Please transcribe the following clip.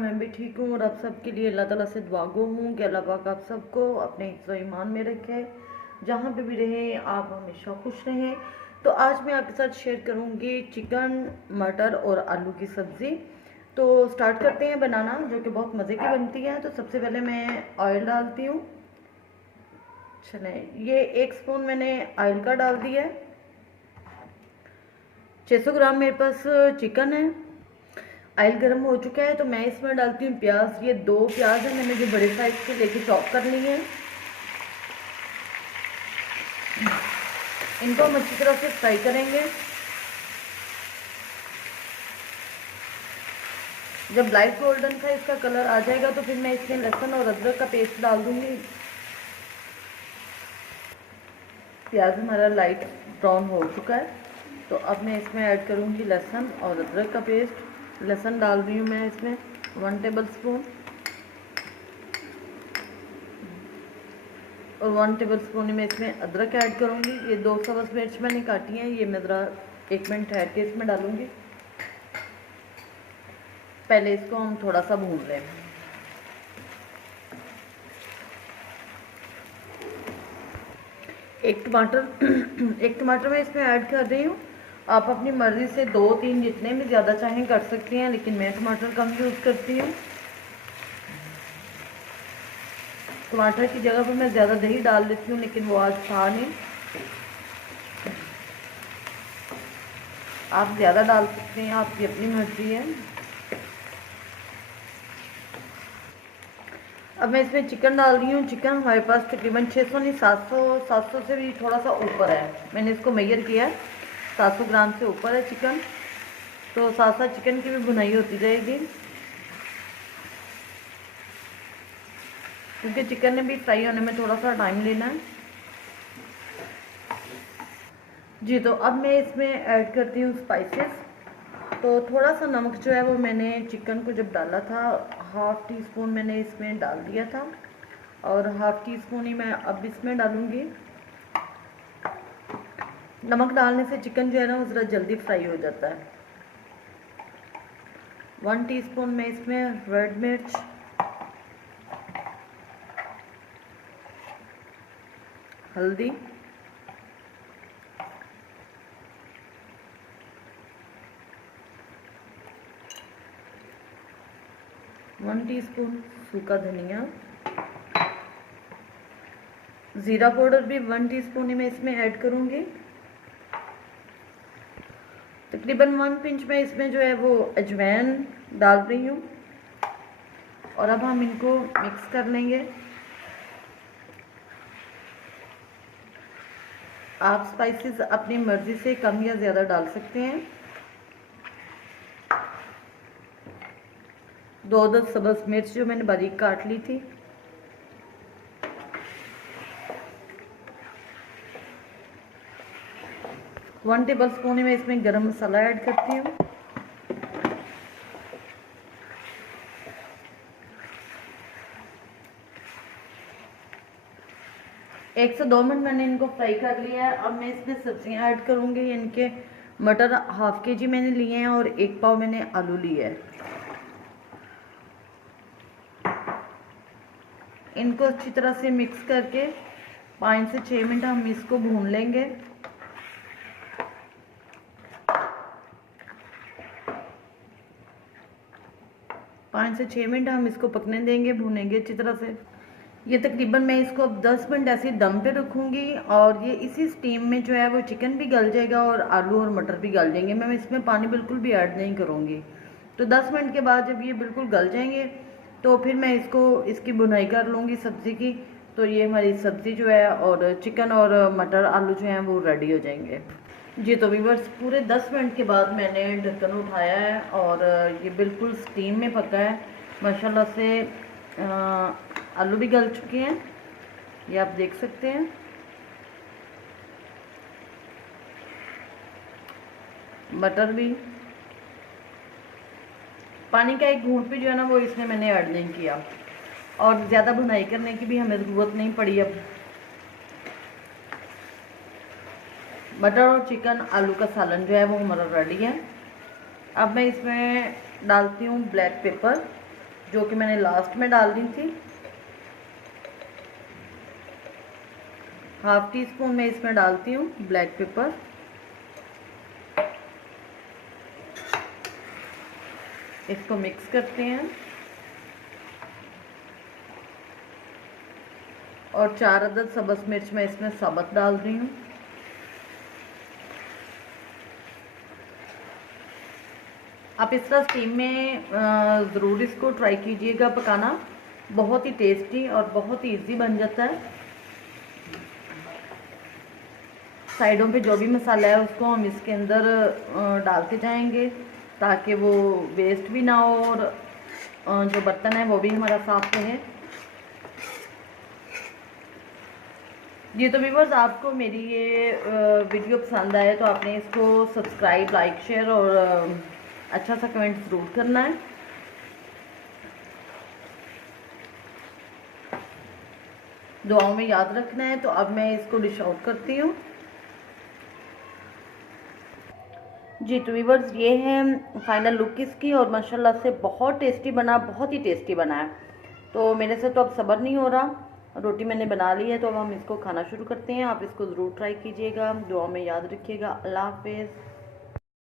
मैं भी ठीक हूँ और आप सबके लिए अल्लाह ताला से दुआ गो हूँ कि अल्लाह पाक आप सबको अपने हिफ्ज़ ईमान में रखे, जहाँ पे भी रहें आप हमेशा खुश रहें। तो आज मैं आपके साथ शेयर करूँगी चिकन, मटर और आलू की सब्ज़ी। तो स्टार्ट करते हैं बनाना, जो कि बहुत मज़े की बनती है। तो सबसे पहले मैं ऑयल डालती हूँ। चले, ये 1 स्पून मैंने ऑयल का डाल दिया है। 600 ग्राम मेरे पास चिकन है। ऑयल गर्म हो चुका है तो मैं इसमें डालती हूँ प्याज। ये 2 प्याज है मैंने, जो बड़े साइज के लेके चॉप कर ली है। इनको हम अच्छी तरह से फ्राई करेंगे। जब लाइट गोल्डन सा इसका कलर आ जाएगा तो फिर मैं इसमें लहसुन और अदरक का पेस्ट डाल दूंगी। प्याज हमारा लाइट ब्राउन हो चुका है तो अब मैं इसमें ऐड करूंगी लहसुन और अदरक का पेस्ट। लहसुन डाल रही हूँ मैं इसमें 1 टेबल स्पून और 1 टेबल स्पून में इसमें अदरक ऐड करूंगी। ये 2 सब्ज़ मिर्च मैंने काटी हैं, ये मैं ज़रा 1 मिनट ठहर के इसमें डालूंगी। पहले इसको हम थोड़ा सा भून लें। एक टमाटर मैं इसमें ऐड कर रही हूँ। आप अपनी मर्ज़ी से 2-3 जितने भी ज़्यादा चाहें कर सकती हैं, लेकिन मैं टमाटर कम यूज़ करती हूँ। टमाटर की जगह पर मैं ज़्यादा दही डाल देती हूँ, लेकिन वो आज था नहीं। आप ज़्यादा डाल सकते हैं, आपकी अपनी मर्ज़ी है। अब मैं इसमें चिकन डाल रही हूँ। चिकन हमारे पास तकरीबन 600 नहीं 700 से भी थोड़ा सा ऊपर है। मैंने इसको मेजर किया है, 700 ग्राम से ऊपर है चिकन। तो साथ साथ चिकन की भी भुनाई होती रहेगी, क्योंकि चिकन ने भी फ्राई होने में थोड़ा सा टाइम लेना है जी। तो अब मैं इसमें ऐड करती हूँ स्पाइसेस। तो थोड़ा सा नमक जो है वो मैंने चिकन को जब डाला था 1/2 टी स्पून मैंने इसमें डाल दिया था, और 1/2 टी स्पून ही मैं अब इसमें डालूँगी। नमक डालने से चिकन जो है ना वो ज़रा जल्दी फ्राई हो जाता है। 1 टीस्पून में इसमें रेड मिर्च, हल्दी, वन टीस्पून सूखा धनिया, ज़ीरा पाउडर भी 1 टीस्पून ही मैं इसमें ऐड करूँगी। तकरीबन 1 पिंच में इसमें जो है वो अजवाइन डाल रही हूँ, और अब हम इनको मिक्स कर लेंगे। आप स्पाइसेस अपनी मर्ज़ी से कम या ज़्यादा डाल सकते हैं। 2 सब्ज़ मिर्च जो मैंने बारीक काट ली थी, वन टेबल स्पून में इसमें गरम मसाला ऐड करती हूँ। एक से 2 मिनट मैंने इनको फ्राई कर लिया है। अब मैं इसमें सब्जियां ऐड करूँगी। इनके मटर 1/2 केजी मैंने लिए हैं और 1 पाव मैंने आलू लिए है। इनको अच्छी तरह से मिक्स करके 5 से 6 मिनट हम इसको भून लेंगे। पाँच से 6 मिनट हम इसको पकने देंगे, भूनेंगे अच्छी तरह से। ये तकरीबन मैं इसको अब 10 मिनट ऐसे दम पे रखूँगी, और ये इसी स्टीम में जो है वो चिकन भी गल जाएगा और आलू और मटर भी गल जाएंगे। मैं इसमें पानी बिल्कुल भी ऐड नहीं करूँगी। तो 10 मिनट के बाद जब ये बिल्कुल गल जाएंगे तो फिर मैं इसकी बुनाई कर लूँगी सब्ज़ी की। तो ये हमारी सब्ज़ी जो है और चिकन और मटर आलू जो हैं वो रेडी हो जाएंगे जी। तो व्यूअर्स, पूरे 10 मिनट के बाद मैंने ढक्कन उठाया है और ये बिल्कुल स्टीम में पका है माशाल्लाह से। आलू भी गल चुके हैं, ये आप देख सकते हैं। मटर भी, पानी का एक घूंट भी जो है ना वो इसमें मैंने ऐड नहीं किया, और ज़्यादा भुनाई करने की भी हमें ज़रूरत नहीं पड़ी। अब मटर और चिकन आलू का सालन जो है वो हमारा रेडी है। अब मैं इसमें डालती हूँ ब्लैक पेपर। जो कि मैंने लास्ट में डाल दी थी। हाफ टी स्पून मैं इसमें डालती हूँ ब्लैक पेपर। इसको मिक्स करते हैं और 4 अदद सब्ज़ मिर्च मैं इसमें साबुत डाल रही हूँ। आप इस तरह स्टीम में ज़रूर इसको ट्राई कीजिएगा पकाना, बहुत ही टेस्टी और बहुत ही इजी बन जाता है। साइडों पे जो भी मसाला है उसको हम इसके अंदर डालते जाएंगे ताकि वो वेस्ट भी ना हो और जो बर्तन है वो भी हमारा साफ रहे। जी तो व्यूअर्स, आपको मेरी ये वीडियो पसंद आए तो आपने इसको सब्सक्राइब, लाइक, शेयर और अच्छा सा कमेंट ज़रूर करना है। दुआओं में याद रखना है। तो अब मैं इसको डिश आउट करती हूँ। जी तो व्यूअर्स, ये है फाइनल लुक इसकी और माशाल्लाह से बहुत टेस्टी बना, बहुत ही टेस्टी बना है। तो मेरे से तो अब सब्र नहीं हो रहा। रोटी मैंने बना ली है तो अब हम इसको खाना शुरू करते हैं। आप इसको ज़रूर ट्राई कीजिएगा। दुआ में याद रखिएगा। अल्लाह हाफिज़।